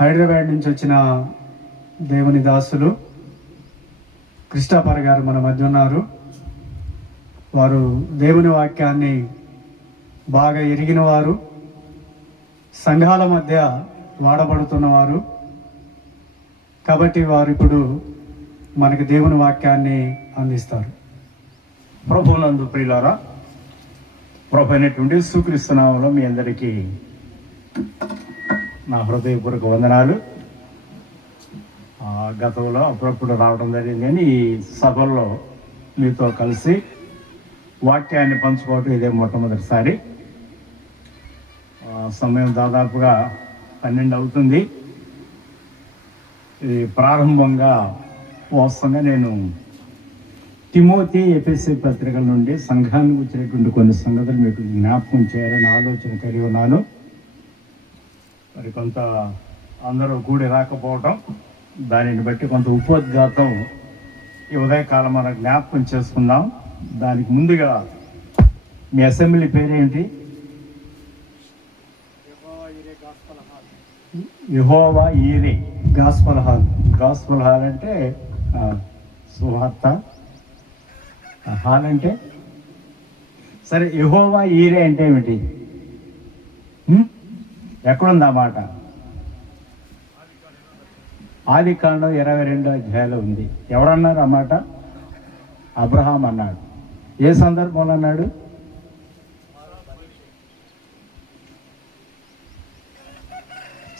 హైదరాబాద్ నుంచి వచ్చిన దేవుని దాసులు కృష్ణాపర్ గారు మన మధ్య ఉన్నారు. వారు దేవుని వాక్యాన్ని బాగా ఎరిగిన వారు, సంఘాల మధ్య వాడబడుతున్నవారు. కాబట్టి వారు ఇప్పుడు మనకి దేవుని వాక్యాన్ని అందిస్తారు. ప్రభువునందు ప్రియులారా, ప్రభు అయినటువంటి యేసుక్రీస్తు నామములో మీ అందరికీ నా హృదయపూర్వక వందనాలు. గతంలో అప్పుడప్పుడు రావడం జరిగింది, కానీ ఈ సభల్లో మీతో కలిసి వాక్యాన్ని పంచుకోవటం ఇదే మొట్టమొదటిసారి. సమయం దాదాపుగా 12 అవుతుంది. ఇది ప్రారంభంగా వాస్తవంగా నేను తిమోతి ఎఫెసీ పత్రికల నుండి సంఘానికి వచ్చినటువంటి కొన్ని సంగతులు మీకు జ్ఞాపకం చేయాలని ఆలోచన కలిగి ఉన్నాను. మరి కొంత అందరూ కూడి రాకపోవటం, దానిని బట్టి కొంత ఉపోద్ఘాతం ఈ ఉదయకాలం మనం జ్ఞాపకం చేసుకుందాం. దానికి ముందుగా మీ అసెంబ్లీ పేరేంటి? యెహోవా ఈరే గాస్పల్ హాల్. గాస్పల్ హాల్ అంటే సువార్త, హాల్ అంటే సరే. యెహోవా ఈరే అంటే ఏమిటి? ఎక్కడుంది ఆ మాట? ఆదికాండం 22వ అధ్యాయంలో ఉంది. ఎవరన్నారు ఆ మాట? అబ్రహాం అన్నాడు. ఏ సందర్భంలో అన్నాడు?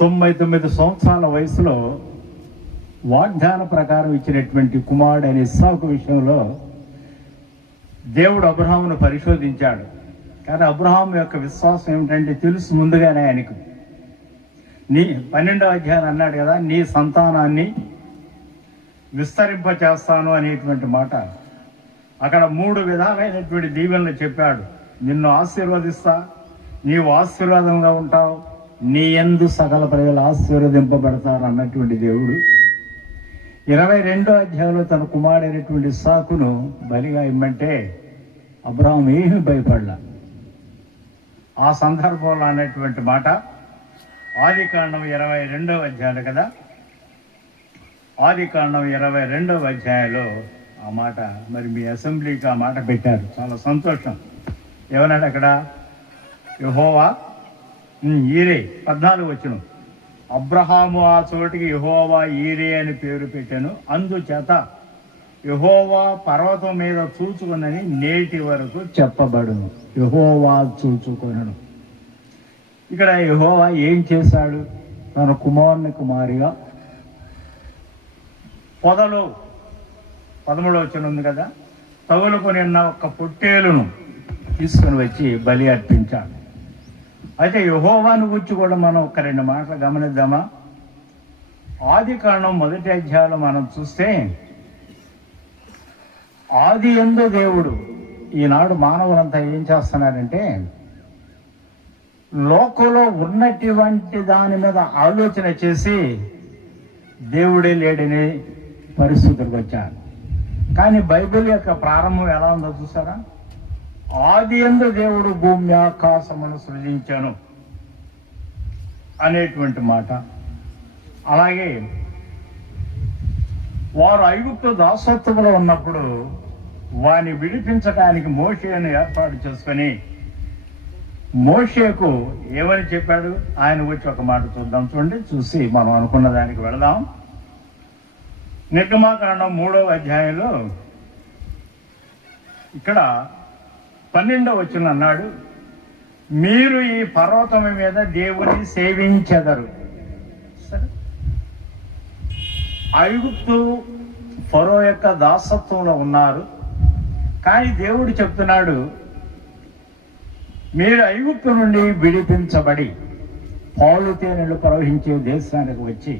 తొంభై 9 సంవత్సరాల వయసులో వాగ్దాన ప్రకారం ఇచ్చినటువంటి కుమారుడు అనే ఇస్సాకు విషయంలో దేవుడు అబ్రహామును పరిశోధించాడు. కానీ అబ్రహాం యొక్క విశ్వాసం ఏమిటంటే తెలుసు ముందుగానే ఆయనకు. 12వ అధ్యాయం అన్నాడు కదా, నీ సంతానాన్ని విస్తరింపచేస్తాను అనేటువంటి మాట. అక్కడ 3 విధాలైనటువంటి దీవెనలు చెప్పాడు. నిన్ను ఆశీర్వదిస్తా, నీవు ఆశీర్వాదంగా ఉంటావు, నీ యందు సకల ప్రజలు ఆశీర్వదింపబడతారు అన్నటువంటి దేవుడు 22వ అధ్యాయంలో తన కుమారుడైనటువంటి ఇస్సాకును బలిగా ఇమ్మంటే అబ్రహాం ఏమీ భయపడలా. ఆ సందర్భంలో అన్నటువంటి మాట ఆదికాండం 22వ అధ్యాయం కదా. ఆదికాండం 22వ అధ్యాయంలో ఆ మాట మరి మీ అసెంబ్లీకి ఆ మాట పెట్టారు. చాలా సంతోషం. ఏమన్నాడు అక్కడ? యెహోవా ఈరే 14 వచనం. అబ్రహాము ఆ చోటికి యెహోవా ఈరే అని పేరు పెట్టాను, అందుచేత యెహోవా పర్వతం మీద చూచుకునని నేటి వరకు చెప్పబడును. యెహోవా చూచుకొనను. ఇక్కడ యెహోవా ఏం చేశాడు? తన కుమారుని కుమారిగా పొదలో 13వ వచనం ఉంది కదా, తగులుకొని ఉన్న ఒక పొట్టేలును తీసుకుని వచ్చి బలి అర్పించాడు. అయితే యెహోవాను గురించి కూడా మనం ఒక 2 మాటలు గమనిద్దామా? ఆదికాండం 1వ అధ్యాయంలో మనం చూస్తే ఆది యందు దేవుడు, ఈనాడు మానవులంతా ఏం చేస్తున్నారంటే లోకంలో ఉన్నటువంటి దాని మీద ఆలోచన చేసి దేవుడే లేడని పరిస్థితులకు వచ్చారు. కానీ బైబిల్ యొక్క ప్రారంభం ఎలా ఉందో చూసారా? ఆది యందు దేవుడు భూమి ఆకాశమును సృజించాను అనేటువంటి మాట. అలాగే వారు ఐగుప్తు దాసత్వంలో ఉన్నప్పుడు వారిని విడిపించడానికి మోషేను ఏర్పాటు చేసుకొని మోషేకు ఏమని చెప్పాడు? ఆయన వచ్చి ఒక మాట చూద్దాం. చూసి మనం అనుకున్న దానికి వెళదాం. నిర్గమాకాండం 3వ అధ్యాయంలో ఇక్కడ 12వ వచనం అన్నాడు, మీరు ఈ పర్వతం మీద దేవుని సేవించెదరు. సరే, ఐగుప్తు ఫరో యొక్క దాసత్వంలో ఉన్నారు. కానీ దేవుడు చెప్తున్నాడు, మీరు ఐగుప్తు నుండి విడిపించబడి పాలు తేనెలు ప్రవహించే దేశానికి వచ్చి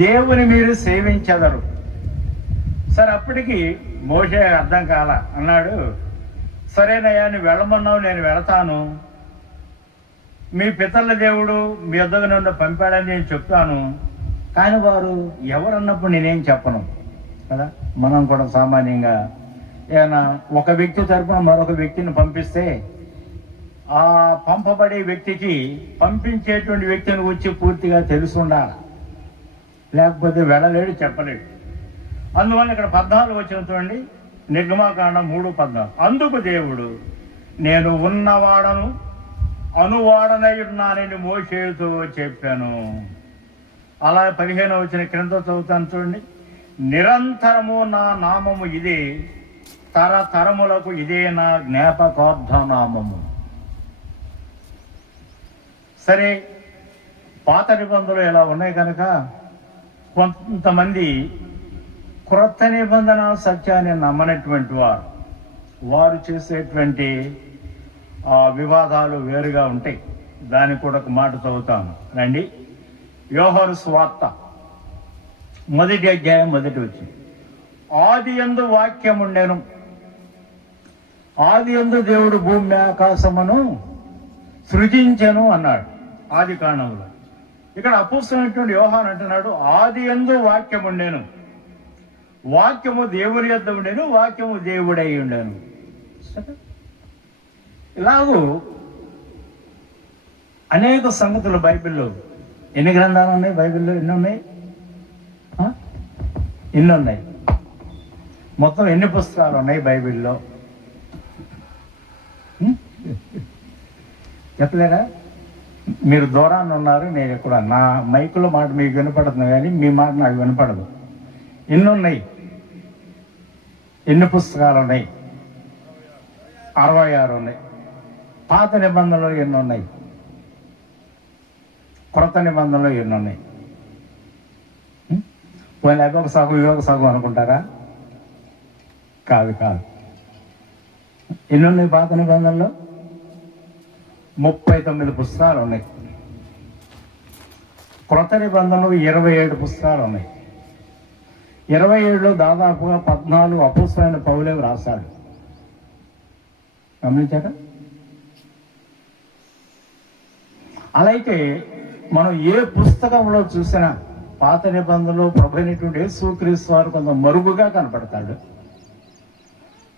దేవుని మీరు సేవించెదరు. సరే, అప్పటికి మోషే అర్థం కాల. అన్నాడు, సరేనయ్యా, నువ్వు వెళ్ళమన్నావు, నేను వెళతాను. మీ పితరుల దేవుడు మీ వద్దకు నన్ను పంపాడని నేను చెప్తాను. కానీ వారు ఎవరన్నప్పుడు నేనేం చెప్పను కదా. మనం కూడా సామాన్యంగా ఏమైనా ఒక వ్యక్తి తరపున మరొక వ్యక్తిని పంపిస్తే ఆ పంపబడే వ్యక్తికి పంపించేటువంటి వ్యక్తిని వచ్చి పూర్తిగా తెలిసి ఉండాలి, లేకపోతే వెళ్ళలేడు, చెప్పలేడు. అందువల్ల ఇక్కడ 14 వచ్చిన చూడండి, నిర్గమాకాండం 3:14. అందుకు దేవుడు, నేను ఉన్నవాడను అనువాడనై ఉన్నానని మోషేతో చెప్పాను. అలా 15 వచ్చిన క్రింద చదువుతాను చూడండి, నిరంతరము నా నామము ఇదే, తరతరములకు ఇదే నా జ్ఞాపకార్థ నామము. సరే, పాత నిబంధనలు ఇలా ఉన్నాయి కనుక కొంతమంది క్రొత్త నిబంధన సత్యాన్ని నమ్మనటువంటి వారు చేసేటువంటి వివాదాలు వేరుగా ఉంటాయి. దానికి కూడా ఒక మాట చదువుతాను రండి. యోహాను సువార్త 1వ అధ్యాయం 1వ వచనం. ఆదియందు వాక్యం ఉండెను, ఆదియందు దేవుడు భూమి ఆకాశమును సృజించెను అన్నాడు ఆది కాండంలో. ఇక్కడ అపోస్తలుడైనటువంటి యోహాను అంటున్నాడు, ఆదియందు వాక్యం ఉండెను, వాక్యము దేవుని యొద్ద ఉండెను, వాక్యము దేవుడై ఉండెను. ఇలాగూ అనేక సంగతులు బైబిల్లో. ఎన్ని గ్రంథాలు ఉన్నాయి బైబిల్లో? ఎన్ని ఉన్నాయి? ఎన్ని ఉన్నాయి? మొత్తం ఎన్ని పుస్తకాలు ఉన్నాయి బైబిల్లో? చెప్పలేరా? మీరు దూరాన్ని ఉన్నారు, నేను ఇక్కడ నా మైకులో మాట మీకు వినపడుతుంది కానీ మీ మాట నాకు వినపడదు. ఎన్ని ఉన్నాయి? ఎన్ని పుస్తకాలు ఉన్నాయి? 66 ఉన్నాయి. పాత నిబంధనలు ఎన్ని ఉన్నాయి? క్రొత్త నిబంధనలు ఎన్ని ఉన్నాయి? పోయిన ఒక సగం ఇవొక సగం అనుకుంటారా? కాదు. ఎన్ని ఉన్నాయి పాత నిబంధనలు? 39 పుస్తకాలు ఉన్నాయి. క్రొత్త నిబంధనలు 27 పుస్తకాలు ఉన్నాయి. 27లో దాదాపుగా 14 అపోస్తలుడైన పౌలే రాశాడు. గమనించాక అలాగే మనం ఏ పుస్తకంలో చూసినా పాత నిబంధనలు ప్రభువైనటువంటి యేసుక్రీస్తు వారు కొంత మరుగుగా కనపడతాడు,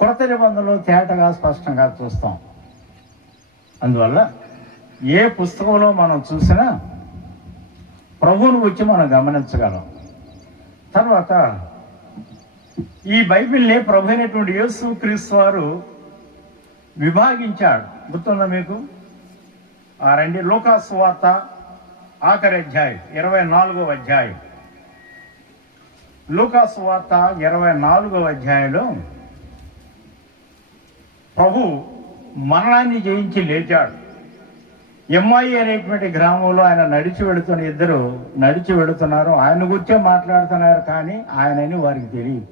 క్రొత్త నిబంధనలు తేటగా స్పష్టంగా చూస్తాం. అందువల్ల ఏ పుస్తకంలో మనం చూసినా ప్రభువును వచ్చి మనం గమనించగలం. తర్వాత ఈ బైబిల్ని ప్రభువైనటువంటి యేసుక్రీస్తు వారు విభాగించాడు. గుర్తుందా మీకు? రండి, లూకా సువార్త ఆఖరి అధ్యాయం 24వ అధ్యాయం. లూకా సువార్త 24వ అధ్యాయంలో ప్రభు మరణాన్ని జయించి లేచాడు. ఎమ్మాయి అనేటువంటి గ్రామంలో ఆయన ఇద్దరు నడిచి వెళుతున్నారు. ఆయన గురించే మాట్లాడుతున్నారు, కానీ ఆయనని వారికి తెలియదు.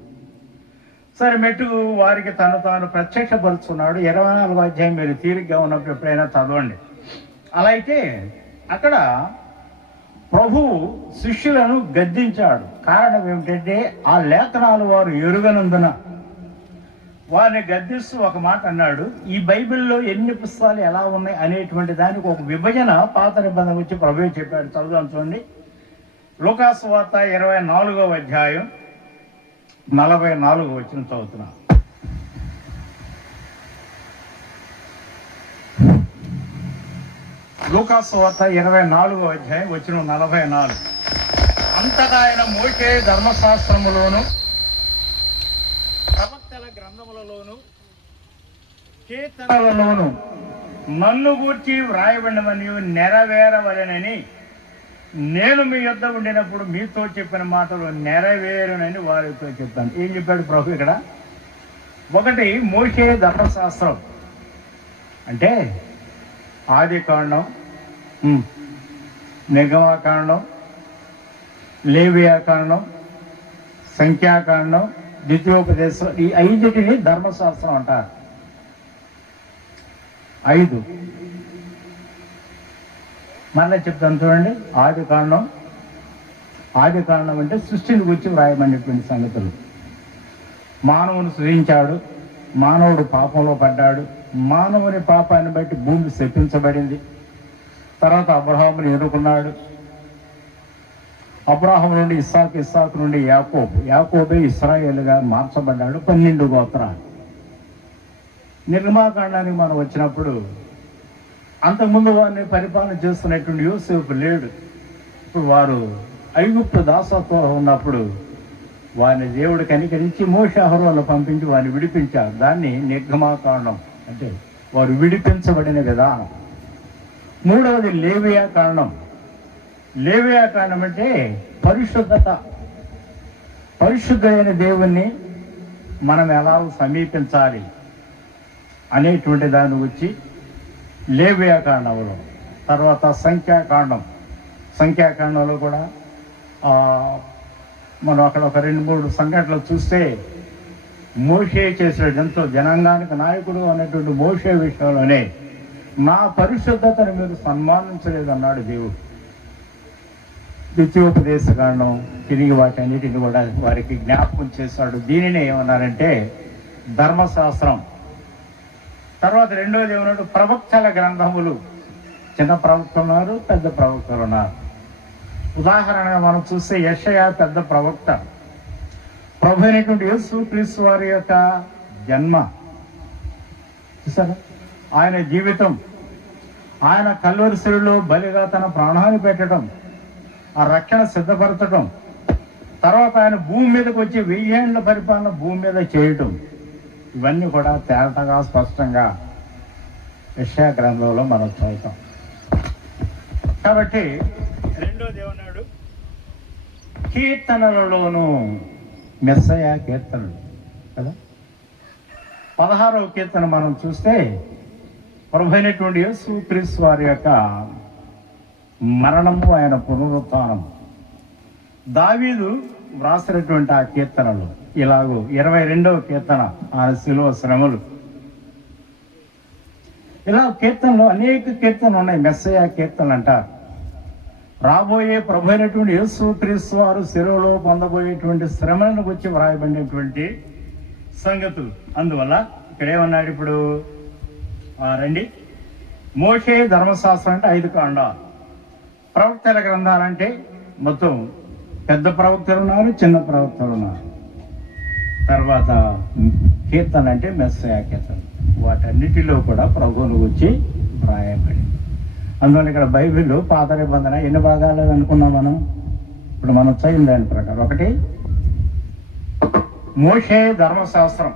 సరే, మెట్టుకు వారికి తాను ప్రత్యక్షపరుచుకున్నాడు. 24వ అధ్యాయం మీరు తీరిగ్గా ఉన్నప్పుడు ఎప్పుడైనా చదవండి. అలా అయితే అక్కడ ప్రభు శిష్యులను గద్దించాడు. కారణం ఏమిటంటే ఆ లేఖనాలు వారు ఎరుగనందున వారిని గద్దిస్తూ ఒక మాట అన్నాడు. ఈ బైబిల్లో ఎన్ని పుస్తకాలు ఎలా ఉన్నాయి అనేటువంటి దానికి ఒక విభజన పాత నిబంధన వచ్చి ప్రభువే చెప్పాడు. చదువుదాం చూడండి. లూకా సువార్త 24వ అధ్యాయం 44వ వచనం చదువుతున్నా. లూకా సువార్త 24వ అధ్యాయం వచనం 44. అంతటా ఆయన మోషే ధర్మశాస్త్రములోను ప్రవక్తల గ్రంథములలోను కీర్తనలలోను నన్ను గూర్చి వ్రాయబడినవని నెరవేరవలెనని నేను మీ యొద్ద ఉండినప్పుడు మీతో చెప్పిన మాటలు నెరవేరునని వారితో చెప్పాను. ఏం చెప్పాడు ప్రభు ఇక్కడ? ఒకటి, మోషే ధర్మశాస్త్రం అంటే ఆది కాండం, నిర్గమాకాండం, లేవియాకాండం, సంఖ్యాకాండం, ద్వితీయోపదేశం, ఈ 5టిని ధర్మశాస్త్రం అంటారు. 5 మళ్ళీ చెప్తాను చూడండి. ఆది కాండం అంటే సృష్టిని గురించి వ్రాయమనేటువంటి సంగతులు. మానవుని సృజించాడు, మానవుడు పాపంలో పడ్డాడు, మానవుని పాపాన్ని బట్టి భూమి శపించబడింది. తర్వాత అబ్రహాముని ఎన్నుకున్నాడు. అబ్రహాము నుండి ఇస్సాకు నుండి యాకోబే ఇశ్రాయేలుగా మార్చబడ్డాడు. 12 గోత్రాలు. నిర్గమాకాండానికి మనం వచ్చినప్పుడు అంతకుముందు వారిని పరిపాలన చేస్తున్నటువంటి యోసేపు లేడు. ఇప్పుడు వారు ఐగుప్తు దాసత్వంలో ఉన్నప్పుడు వారిని దేవుడు కనికరించి మోషే అహరోనులను పంపించి వారిని విడిపించారు. దాన్ని నిర్గమాకాండం అంటే వారు విడిపించబడిన విధానం. మూడవది లేవియా కాండం. లేవియా కాండం అంటే పరిశుద్ధత. పరిశుద్ధమైన దేవుణ్ణి మనం ఎలా సమీపించాలి అనేటువంటి దాన్ని వచ్చి లేవియా కాండంలో. తర్వాత సంఖ్యాకాండం. సంఖ్యాకాండంలో కూడా మనం అక్కడ ఒక 2-3 సంఘటనలు చూస్తే మోషే చేసిన ఎంతో జనాంగానికి నాయకుడు అనేటువంటి మోషే విషయంలోనే నా పరిశుద్ధతను మీరు సన్మానించలేదన్నాడు దేవుడు. ద్వితీయోపదేశకాండం తిరిగి వాటన్నిటిని కూడా వారికి జ్ఞాపకం చేశాడు. దీనిని ఏమన్నారంటే ధర్మశాస్త్రం. తర్వాత రెండోది ఏమన్నాడు ప్రవక్తల గ్రంథములు. చిన్న ప్రవక్తలు ఉన్నారు, పెద్ద ప్రవక్తలు ఉన్నారు. ఉదాహరణగా మనం చూస్తే యెషయా పెద్ద ప్రవక్త. ప్రభు అయినటువంటి యేసు క్రీస్తు వారి యొక్క జన్మ చూసారా, ఆయన జీవితం, ఆయన కల్వరి శిలువలో బలిగా తన ప్రాణాన్ని పెట్టడం, ఆ రక్షణ సిద్ధపరచడం, తర్వాత ఆయన భూమి మీదకి వచ్చి 1000 ఏళ్ల పరిపాలన భూమి మీద చేయటం, ఇవన్నీ కూడా తేటగా స్పష్టంగా యెషయా గ్రంథంలో మనం చదువుతాం. కాబట్టి రెండోది ఏమన్నాడు కీర్తనలలోనూ మెస్సయా కీర్తనలు కదా. 16వ కీర్తన మనం చూస్తే ప్రభు అయినటువంటి యేసు క్రీస్తు వారి యొక్క మరణము, ఆయన పునరుత్థానం. దావీదు వ్రాసినటువంటి ఆ కీర్తనలు ఇలాగూ 22వ కీర్తన ఆయన శిలువ శ్రమలు. ఇలా కీర్తనలు అనేక కీర్తనలు ఉన్నాయి. మెస్సయా కీర్తనలు అంటారు. రాబోయే ప్రభు అయినటువంటి యేసు క్రీస్తు వారు శిలువలో పొందబోయేటువంటి శ్రమలను గురించి వ్రాయబడినటువంటి సంగతులు. అందువల్ల ఇక్కడ ఏమన్నాడు ఇప్పుడు రండి. మోషే ధర్మశాస్త్రం అంటే 5 కాండాలు. ప్రవక్తల గ్రంథాలంటే మొత్తం పెద్ద ప్రవక్తలు ఉన్నారు, చిన్న ప్రవక్తలు ఉన్నారు. తర్వాత కీర్తన అంటే మెస్సయా కీర్తన. వాటన్నిటిలో కూడా ప్రభువును గురించి వ్రాయబడింది. అందువల్ల ఇక్కడ బైబిల్ పాత నిబంధన ఎన్ని భాగాలు అనుకున్నాం మనం. ఇప్పుడు మనం చదివిన దాని ప్రకారం 1 మోషే ధర్మశాస్త్రం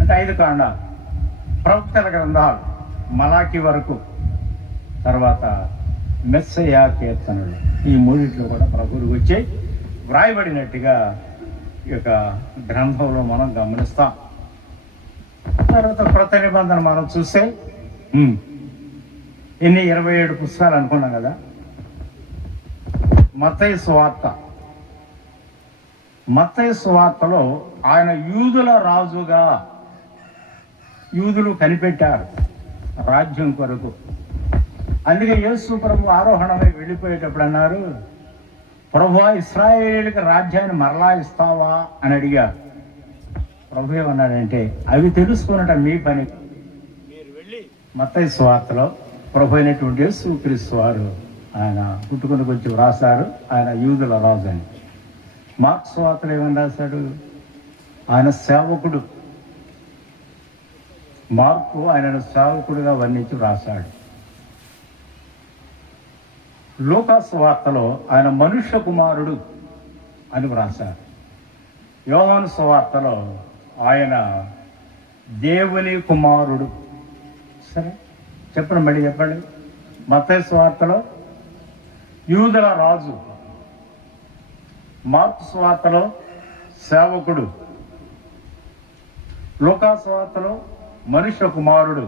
అంటే 5 కాండాలు. ప్రవక్తల గ్రంథాలు మలాకి వరకు. తర్వాత మెస్సయా కీర్తనలు. ఈ మూడింటిలో కూడా ప్రభువులు వచ్చి వ్రాయబడినట్టుగా ఈ యొక్క గ్రంథంలో మనం గమనిస్తాం. తర్వాత క్రొత్త నిబంధన మనం చూస్తే ఎన్ని 27 పుస్తకాలు అనుకున్నాం కదా. మత్తయి సువార్త. మత్తయి సువార్తలో ఆయన యూదుల రాజుగా, యూదులు కనిపెట్టారు రాజ్యం కొరకు. అందుకే యేసు ప్రభు ఆరోహణమై వెళ్ళిపోయేటప్పుడు అన్నారు, ప్రభువా ఇశ్రాయేలీయులకి రాజ్యాన్ని మరలా ఇస్తావా అని అడిగారు. ప్రభు ఏమన్నాడంటే అవి తెలుసుకున్నట మీ పని. మీరు వెళ్ళి మత్తయి సువార్తలో ప్రభు అయినటువంటి యేసు క్రీస్తు వారు ఆయన పుట్టుకుని వచ్చి వ్రాసారు ఆయన యూదుల రాజు అని. మార్కు సువార్తలో ఏమని రాశాడు, ఆయన సేవకుడు. మార్కు ఆయనను సేవకుడిగా వర్ణించి వ్రాసాడు. లూకా సువార్తలో ఆయన మనుష్య కుమారుడు అని వ్రాసారు. యోహాను సువార్తలో ఆయన దేవుని కుమారుడు. సరే చెప్పండి, మళ్ళీ చెప్పండి. మత్తయి సువార్తలో యూదుల రాజు, మార్కు సువార్తలో సేవకుడు, లూకా సువార్తలో మనుష్య కుమారుడు,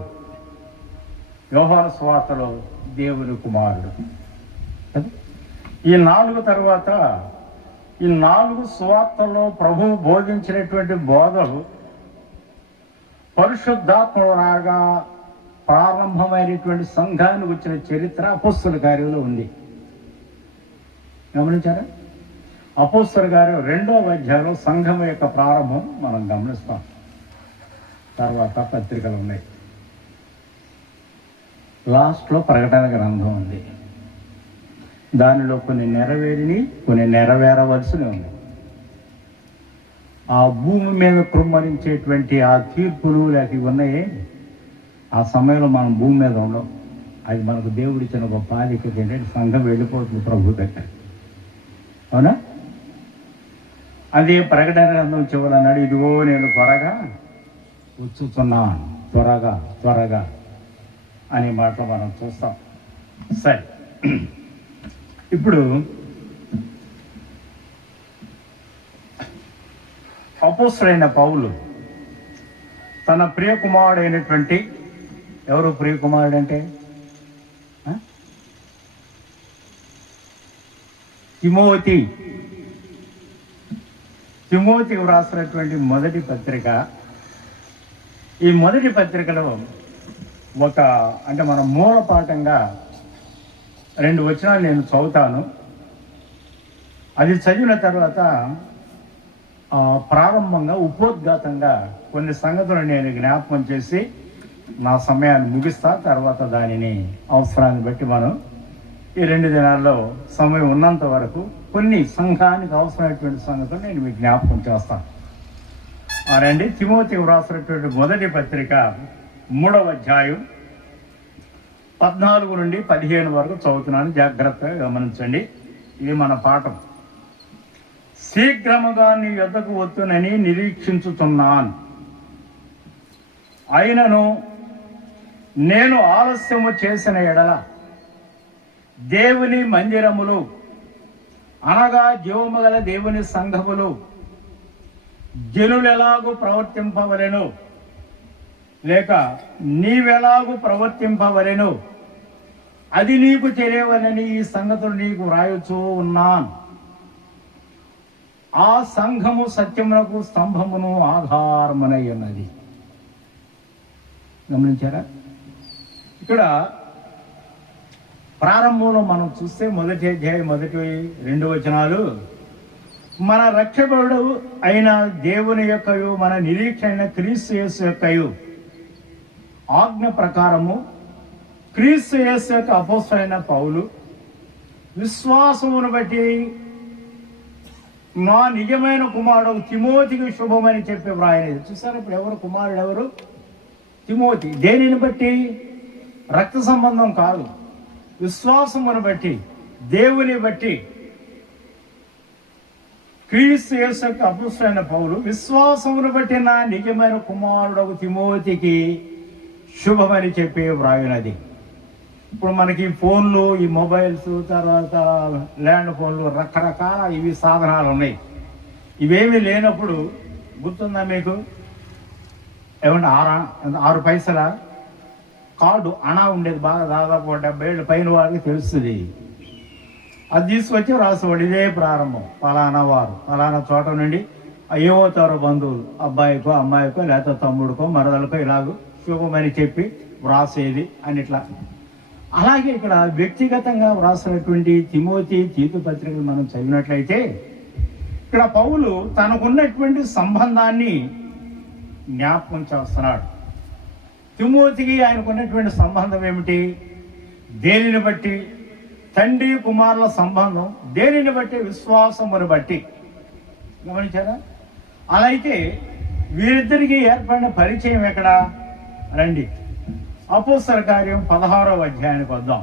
యోహాను సువార్తలో దేవుని కుమారుడు. ఈ 4 తర్వాత ఈ 4 సువార్తల్లో ప్రభువు బోధించినటువంటి బోధలు పరిశుద్ధాత్మ రాగా ప్రారంభమైనటువంటి సంఘానికి వచ్చిన చరిత్ర అపోస్తలుల కార్యంలో ఉంది. గమనించారా? అపోస్తలుల కార్యం 2వ అధ్యాయంలో సంఘం యొక్క ప్రారంభం మనం గమనిస్తాం. తర్వాత పత్రికలు ఉన్నాయి. లాస్ట్లో ప్రకటన గ్రంథం ఉంది. దానిలో కొన్ని నెరవేరిని, కొన్ని నెరవేరవలసినవి ఉన్నాయి. ఆ భూమి మీద కుమ్మరించేటువంటి ఆ తీర్పులు లేక ఉన్నాయి. ఆ సమయంలో మనం భూమి మీద ఉండం. అది మనకు దేవుడు ఇచ్చిన గొప్ప ఆధిక్యత ఏంటంటే సంఘం వెళ్ళిపోతుంది ప్రభు దగ్గర. అవునా? అదే ప్రకటన గ్రంథం చివరి అన్నాడు, ఇదిగో నేను త్వరగా వచ్చుతున్నాను, త్వరగా త్వరగా అనే మాట మనం చూస్తాం. సరే, ఇప్పుడు అపోస్తలుడైన పౌలు తన ప్రియకుమారుడైనటువంటి, ఎవరు ప్రియకుమారుడు అంటే తిమోతికి వ్రాసినటువంటి మొదటి పత్రిక. ఈ మొదటి పత్రికలో అంటే మన మూల పాఠంగా 2 వచనాలు నేను చదువుతాను. అది చదివిన తర్వాత ప్రారంభంగా ఉపోద్ఘాతంగా కొన్ని సంగతులు నేను జ్ఞాపకం చేసి నా సమయాన్ని ముగిస్తా. తర్వాత దానిని అవసరాన్ని బట్టి మనం ఈ 2 దినాల్లో సమయం ఉన్నంత వరకు కొన్ని సంఘానికి అవసరమైనటువంటి సంగతులు నేను మీకు జ్ఞాపకం చేస్తాను. రండి, తిమోతికి వ్రాసినటువంటి మొదటి పత్రిక 3వ అధ్యాయం 14 నుండి 15 వరకు చదువుతున్నాను. జాగ్రత్తగా గమనించండి. ఇది మన పాఠం. శీఘ్రముగా నీ యొద్దకు వత్తునని నిరీక్షించుతున్నాను, అయినను నేను ఆలస్యము చేసిన ఎడల దేవుని మందిరములు అనగా జీవము గల దేవుని సంఘములు జనులెలాగూ ప్రవర్తింపవలెను, లేక నీవెలాగూ ప్రవర్తింపవలెను అది నీకు తెలియవలని ఈ సంగతులు నీకు వ్రాయచూ ఉన్నాను. ఆ సంఘము సత్యమునకు స్తంభమును ఆధారమునై ఉన్నది. గమనించారా? ఇక్కడ ప్రారంభంలో మనం చూస్తే మొదటి అధ్యాయం 1-2 వచనాలు మన రక్షకుడు అయిన దేవుని యొక్కయు మన నిరీక్షణ క్రీస్తు యేసు యొక్కయు ఆజ్ఞ ప్రకారము క్రీస్తు యేసు యొక్క అపోస్తలుడైన పౌలు విశ్వాసమును బట్టి నా నిజమైన కుమారుడు తిమోతికి శుభమని చెప్పి వ్రాయలేదు. చూసారు? ఇప్పుడు ఎవరు కుమారుడు? ఎవరు? తిమోతి. దేనిని బట్టి? రక్త సంబంధం కాదు, విశ్వాసమును బట్టి, దేవుని బట్టి. క్రీస్తు యేసు యొక్క అపోస్తలుడైన పౌలు విశ్వాసమును బట్టి నా నిజమైన కుమారుడు తిమోతికి శుభమని చెప్పి వ్రాయినది. ఇప్పుడు మనకి ఫోన్లు, ఈ మొబైల్స్, తర్వాత ల్యాండ్ ఫోన్లు, రకరకాల ఇవి సాధనాలు ఉన్నాయి. ఇవేమీ లేనప్పుడు గుర్తుందా మీకు? ఏమంటే 6 పైసల కార్డు అణా ఉండేది, బాగా దాదాపు 70 ఏళ్ళ పైన వారికి తెలుస్తుంది. అది తీసుకొచ్చి రాసేవాడు, ఇదే ప్రారంభం, ఫలానా వారు ఫలానా చోట నుండి ఏవోతారో బంధువులు, అబ్బాయికో అమ్మాయికో లేకపోతే తమ్ముడికో మరదలకో ఇలాగూ శుభమని చెప్పి వ్రాసేది అని ఇట్లా. అలాగే ఇక్కడ వ్యక్తిగతంగా వ్రాసినటువంటి తీతు పత్రికలు మనం చదివినట్లయితే ఇక్కడ పౌలు తనకున్నటువంటి సంబంధాన్ని జ్ఞాపకం చేస్తున్నాడు. తిమోతికి ఆయనకున్నటువంటి సంబంధం ఏమిటి? దేనిని బట్టి? తండ్రి కుమారుల సంబంధం. దేనిని బట్టి? విశ్వాసమును బట్టి. గమనించారా? అలా అయితే వీరిద్దరికీ ఏర్పడిన పరిచయం ఎక్కడ? రండి, అపోస్తల కార్యం 16వ అధ్యాయానికి వద్దాం.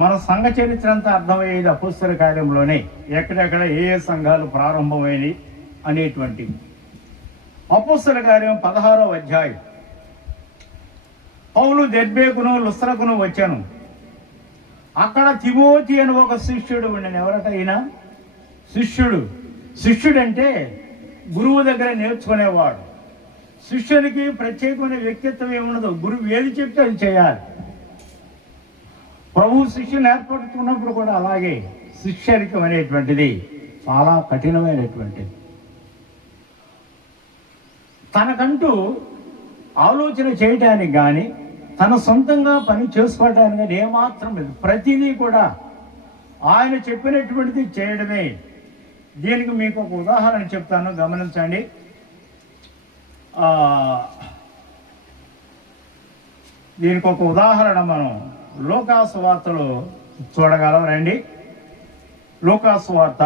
మన సంఘ చరిత్ర అంతా అర్థమయ్యేది అపోస్తల కార్యంలోనే. ఎక్కడెక్కడ ఏ సంఘాలు ప్రారంభమైనవి అనేటువంటి. అపోస్తల కార్యం 16వ అధ్యాయం. పౌలు దెర్బేకును లుస్త్రకును వచ్చాను. అక్కడ తిమోతి అని ఒక శిష్యుడు ఉండను. ఎవరట ఈయన? శిష్యుడు. శిష్యుడంటే గురువు దగ్గర నేర్చుకునేవాడు. శిష్యునికి ప్రత్యేకమైన వ్యక్తిత్వం ఏముండదు. గురువు ఏది చెప్తే అది చేయాలి. ప్రభు శిష్యుని ఏర్పడుతున్నప్పుడు కూడా అలాగే శిష్యరికం అనేటువంటిది చాలా కఠినమైనటువంటిది. తనకంటూ ఆలోచన చేయటానికి కానీ తన సొంతంగా పని చేసుకోవడానికి కానీ ఏమాత్రం లేదు. ప్రతిదీ కూడా ఆయన చెప్పినటువంటిది చేయడమే. దీనికి మీకు ఒక ఉదాహరణ చెప్తాను, గమనించండి. దీనికి ఒక ఉదాహరణ మనం లూకాసు వార్తలో చూడగలం. రండి, లూకాసు వార్త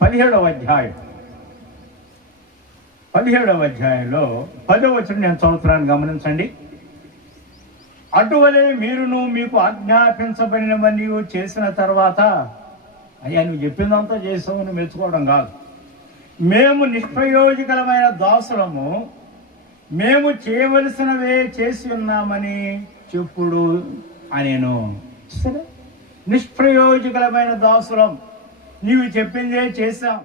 17వ అధ్యాయం. 17వ అధ్యాయంలో 10వ వచనం నేను చదువుతున్నాను, గమనించండి. అటువలే మీరును మీకు ఆజ్ఞాపించబడినవన్నీ చేసిన తర్వాత, అయ్యా నువ్వు చెప్పిందంతా చేసావు నువ్వు మెచ్చుకోవడం కాదు, మేము నిష్ప్రయోజకరమైన దాసులము, మేము చేయవలసినవే చేసి ఉన్నామని చెప్పుడు అనేను. సరే, నిష్ప్రయోజకరమైన దాసులం, నీవు చెప్పిందే చేశాం.